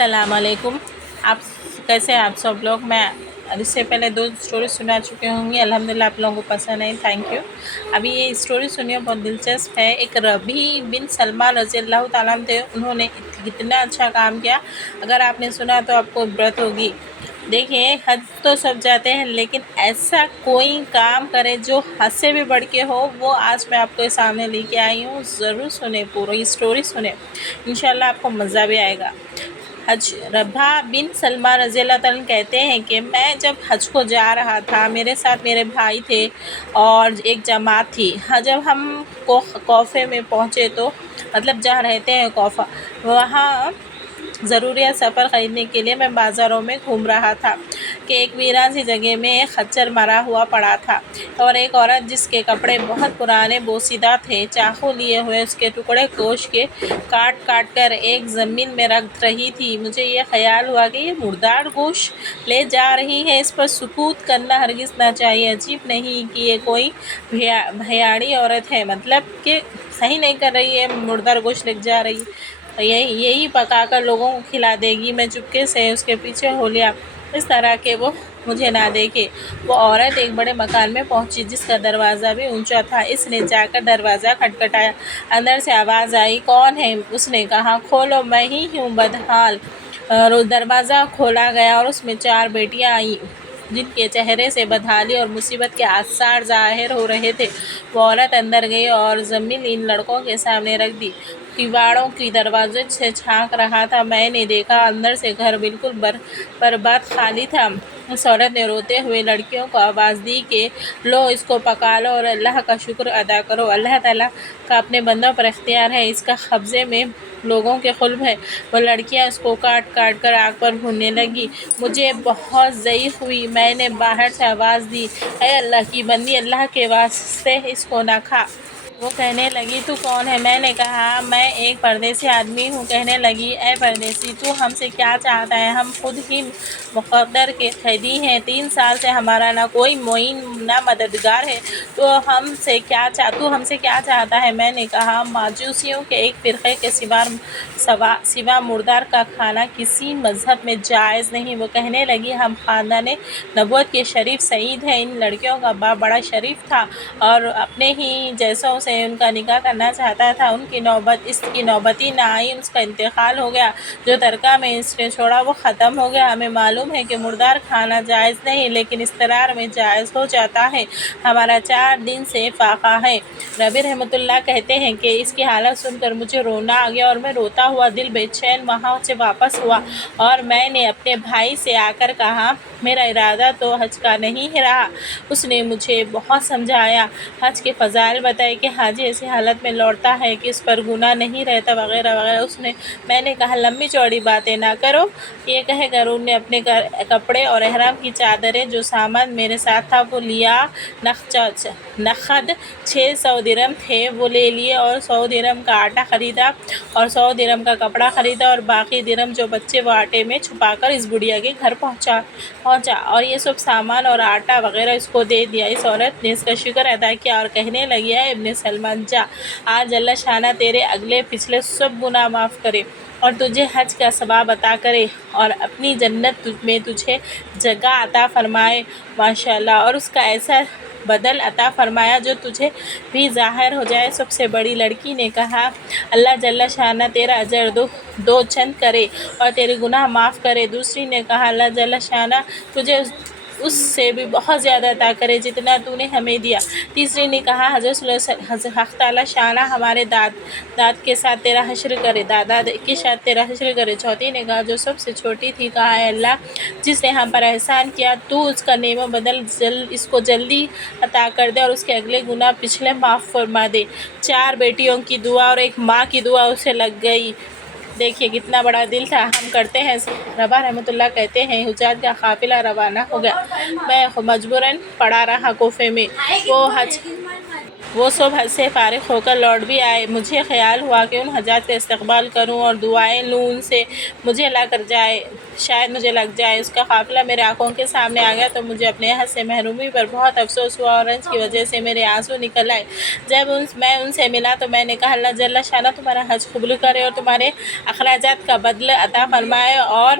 अस्सलाम वालेकुम। आप कैसे हैं आप सब लोग? मैं इससे पहले 2 स्टोरी सुना चुकी होंगी, अल्हम्दुलिल्लाह आप लोगों को पसंद आई, थैंक यू। अभी ये स्टोरी सुनिए, बहुत दिलचस्प है। एक रबी बिन सलमान रज़ी अल्लाह तआला अन्हु थे, उन्होंने कितना अच्छा काम किया। अगर आपने सुना तो आपको इब्रत होगी। देखिए, हज तो सब जाते हैं, लेकिन ऐसा कोई काम करे जो हद से भी बढ़ के हो, वो आज मैं आपके सामने लेके आई हूँ। ज़रूर सुने, पूरी स्टोरी सुने, इंशाल्लाह आपको मज़ा भी आएगा। हज रबा बिन सलमान रज़ी अल्लाह तआला कहते हैं कि मैं जब हज को जा रहा था, मेरे साथ मेरे भाई थे और एक जमात थी। जब हम कौफे में पहुँचे तो मतलब जहाँ रहते हैं कौफा, वहाँ ज़रूरिया सफ़र ख़रीदने के लिए मैं बाज़ारों में घूम रहा था कि एक वीरान सी जगह में एक खच्चर मरा हुआ पड़ा था और एक औरत जिसके कपड़े बहुत पुराने बोसीदा थे, चाकू लिए हुए उसके टुकड़े गोश्त के काट काट कर एक ज़मीन में रख रही थी। मुझे ये ख़याल हुआ कि ये मुर्दार गोश्त ले जा रही है, इस पर सुकूत करना हरगिज़ ना चाहिए। अजीब नहीं कि ये कोई भयाड़ी औरत है, मतलब कि सही नहीं कर रही है, मुर्दार गोश्त ले जा रही है, यही पकाकर लोगों को खिला देगी। मैं चुपके से उसके पीछे हो लिया, इस तरह के वो मुझे ना देखे। वो औरत एक बड़े मकान में पहुंची जिसका दरवाज़ा भी ऊंचा था। इसने जाकर दरवाज़ा खटखटाया। अंदर से आवाज़ आई, कौन है? उसने कहा, खोलो, मैं ही हूँ बदहाल। दरवाज़ा खोला गया और उसमें 4 बेटियाँ आईं जिनके चेहरे से बदहाली और मुसीबत के आसार ज़ाहिर हो रहे थे। वो औरत अंदर गई और ज़मीन इन लड़कों के सामने रख दी। किवाड़ों की दरवाजे से झांक रहा था। मैंने देखा अंदर से घर बिल्कुल बर्बाद खाली था। उस औरत ने रोते हुए लड़कियों को आवाज़ दी कि लो, इसको पका लो और अल्लाह का शुक्र अदा करो। अल्लाह ताला का अपने बंदों पर इख्तियार है, इसका कब्ज़े में लोगों के खुल्ब है। वो लड़कियां इसको काट काट कर आग पर भूनने लगी। मुझे बहुत ज़ईक़ हुई। मैंने बाहर से आवाज़ दी, ऐ अल्लाह की बंदी, अल्लाह के वास्ते इसको ना खा। वो कहने लगी, तू कौन है? मैंने कहा, मैं एक परदेसी आदमी हूँ। कहने लगी, ए परदेसी, तू हमसे क्या चाहता है? हम खुद ही मुक़द्दर के कैदी हैं। 3 साल से हमारा ना कोई मोइन ना मददगार है, तो तू हमसे क्या चाहता है? मैंने कहा, माजूसियों के एक फ़िरक़े के सिवा मुर्दार का खाना किसी मज़हब में जायज़ नहीं। वो कहने लगी, हम ख़ानदान नबूवत के शरीफ सईद हैं। इन लड़कियों का बाप बड़ा शरीफ था और अपने ही जैसों से उनका निकाह करना चाहता था। इसकी नौबत ही ना आई, उसका इंतकाल हो गया। जो तरका में इसने छोड़ा वो ख़त्म हो गया। हमें मालूम है कि मुर्दार खाना जायज़ नहीं, लेकिन इस्तरार में जायज़ हो जाता है। हमारा 4 दिन से फाका है। रबी रहमतुल्लाह कहते हैं कि इसकी हालत सुनकर मुझे रोना आ गया और मैं रोता हुआ दिल बेचैन वहाँ से वापस हुआ और मैंने अपने भाई से आकर कहा, मेरा इरादा तो हज का नहीं रहा। उसने मुझे बहुत समझाया, हज के फ़ज़ाइल बताए कि हाजी ऐसी हालत में लौटता है कि इस पर गुनाह नहीं रहता, वगैरह वगैरह। मैंने कहा, लंबी चौड़ी बातें ना करो। ये कहकर उन्होंने अपने कपड़े और एहराम की चादरें, जो सामान मेरे साथ था, वो लिया। नक़द 600 दिरहम थे, वो ले लिए और 100 दिरहम का आटा ख़रीदा और 100 दिरहम का कपड़ा ख़रीदा और बाकी दिरहम जो बच्चे वो आटे में छुपाकर इस बुढ़िया के घर पहुँचा और ये सब सामान और आटा वगैरह इसको दे दिया। इस औरत ने इसका शुक्र अदा किया और कहने लगी, है इब्ने सलमान, जा, आज अल्लाह शाना तेरे अगले पिछले सब गुनाह माफ़ करे और तुझे हज का सवाब अता करे और अपनी जन्नत में तुझे जगह अता फ़रमाए, माशाअल्लाह, और उसका ऐसा बदल अता फ़रमाया जो तुझे भी ज़ाहिर हो जाए। सबसे बड़ी लड़की ने कहा, अल्लाह जल्ला शाना तेरा अजर दो चंद करे और तेरे गुनाह माफ़ करे। दूसरी ने कहा, अल्लाह जल्ला शाना तुझे उससे भी बहुत ज़्यादा अता करे जितना तूने हमें दिया। तीसरी ने कहा, हक़ ताला शाना हमारे दाद के साथ तेरा हश्र करे, दादा के साथ तेरा हश्र करे। चौथी ने कहा, जो सबसे छोटी थी, कहा, है अल्लाह, जिसने हम पर एहसान किया, तू उसका नेमो बदल इसको जल्दी अता कर दे और उसके अगले गुनाह पिछले माफ़ फरमा दे। 4 बेटियों की दुआ और एक माँ की दुआ उसे लग गई। देखिए कितना बड़ा दिल था। हम करते हैं। रबा रहमतुल्लाह कहते हैं, हुज्जाज का काफ़िला रवाना हो गया। मैं मजबूरन पड़ा रहा कोफे में। वो हज وہ سب حج سے فارغ ہو کر لوٹ بھی آئے۔ مجھے خیال ہوا کہ ان حجاج کا استقبال کروں اور دعائیں لوں ان سے، مجھے شاید مجھے لگ جائے۔ اس کا قافلہ میرے آنکھوں کے سامنے آ گیا تو مجھے اپنے حج سے محرومی پر بہت افسوس ہوا اور رنج کی وجہ سے میرے آنسو نکل آئے۔ جب میں ان سے ملا تو میں نے کہا اللہ جل شانہ تمہارا حج قبول کرے اور تمہارے اخراجات کا بدلہ عطا فرمائے۔ اور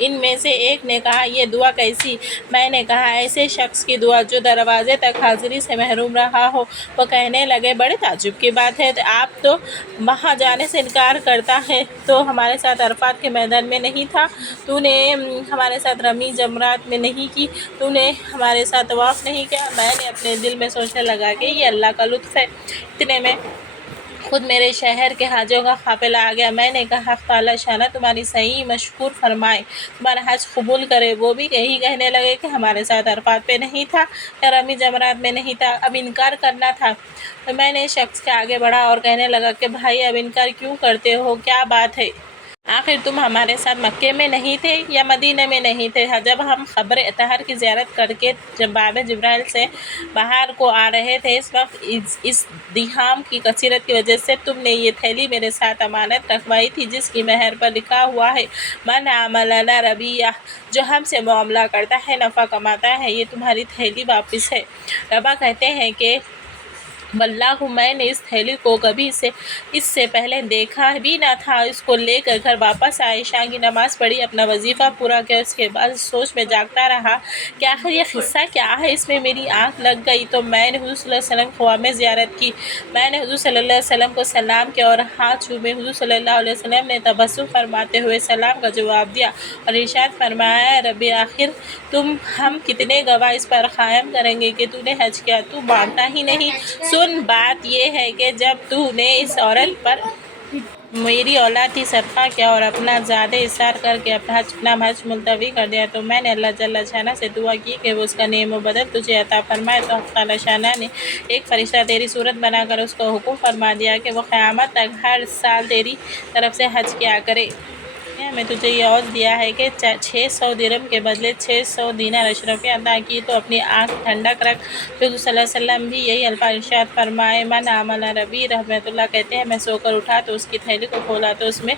ان میں سے ایک نے کہا یہ دعا کیسی؟ میں نے کہا ایسے شخص کی دعا جو دروازے تک حاضری سے محروم رہا ہو۔ وہ کہنے لگے بڑے تعجب کی بات ہے، آپ تو وہاں جانے سے انکار کرتا ہے، تو ہمارے ساتھ عرفات کے میدان میں نہیں تھا، تو نے ہمارے ساتھ رمی جمرات میں نہیں کی، تو نے ہمارے ساتھ طواف نہیں کیا۔ میں نے اپنے دل میں سوچنے لگا کہ یہ اللہ کا لطف ہے۔ اتنے میں خود میرے شہر کے حاجیوں کا قافلہ آ گیا۔ میں نے کہا حق تعالی شانہ تمہاری صحیح مشکور فرمائے، تمہارا حج قبول کرے۔ وہ بھی یہی کہنے لگے کہ ہمارے ساتھ عرفات پہ نہیں تھا یا رمی جمرات میں نہیں تھا، اب انکار کرنا تھا۔ تو میں نے شخص کے آگے بڑھا اور کہنے لگا کہ بھائی اب انکار کیوں کرتے ہو، کیا بات ہے؟ آخر تم ہمارے ساتھ مکے میں نہیں تھے یا مدینہ میں نہیں تھے؟ جب ہم قبر اطہر کی زیارت کر کے جب باب جبرائیل سے باہر کو آ رہے تھے، اس وقت ازدحام کی کثرت کی وجہ سے تم نے یہ تھیلی میرے ساتھ امانت رکھوائی تھی جس کی مہر پر لکھا ہوا ہے من عمل لنا ربیہ، جو ہم سے معاملہ کرتا ہے نفع کماتا ہے، یہ تمہاری تھیلی واپس ہے۔ ربا کہتے ہیں کہ واللہ میں نے اس تھیلی کو کبھی اس سے پہلے دیکھا بھی نہ تھا۔ اس کو لے کر گھر واپس آئے، عشاء کی نماز پڑھی، اپنا وظیفہ پورا کیا، اس کے بعد سوچ میں جاگتا رہا کہ آخر یہ قصہ کیا ہے۔ اس میں میری آنکھ لگ گئی تو میں نے حضور صلی اللہ علیہ وسلم کی خواہ میں زیارت کی۔ میں نے حضور صلی اللہ علیہ وسلم کو سلام کیا اور ہاتھ چومے۔ حضور صلی اللہ علیہ وسلم نے تبسم فرماتے ہوئے سلام کا جواب دیا اور ارشاد فرمایا رب آخر ہم کتنے گواہ اس پر قائم کریں گے کہ تو نے حج کیا، تو مانتا ہی نہیں۔ سن، بات یہ ہے کہ جب تو نے اس عورت پر میری اولاد ہی صدقہ کیا اور اپنا زیادہ اصرار کر کے اپنا حج ملتوی کر دیا، تو میں نے اللہ جل شانہ سے دعا کی کہ وہ اس کا نعم و بدل تجھے عطا فرمائے۔ تو حق تعالی شانہ نے ایک فرشتہ تیری صورت بنا کر اس کو حکم فرما دیا کہ وہ قیامت تک ہر سال تیری طرف سے حج کیا کرے۔ میں تجھے یہ عوض دیا ہے کہ 600 درہم کے بدلے 600 دینار اشرفی عطا کی، تو اپنی آنکھ ٹھنڈک رکھ۔ پھر صلی اللہ علیہ وسلم بھی یہی الفاظ ارشاد فرمائے۔ من عمل ربی رحمۃ اللہ کہتے ہیں میں سو کر اٹھا تو اس کی تھیلی کو کھولا تو اس میں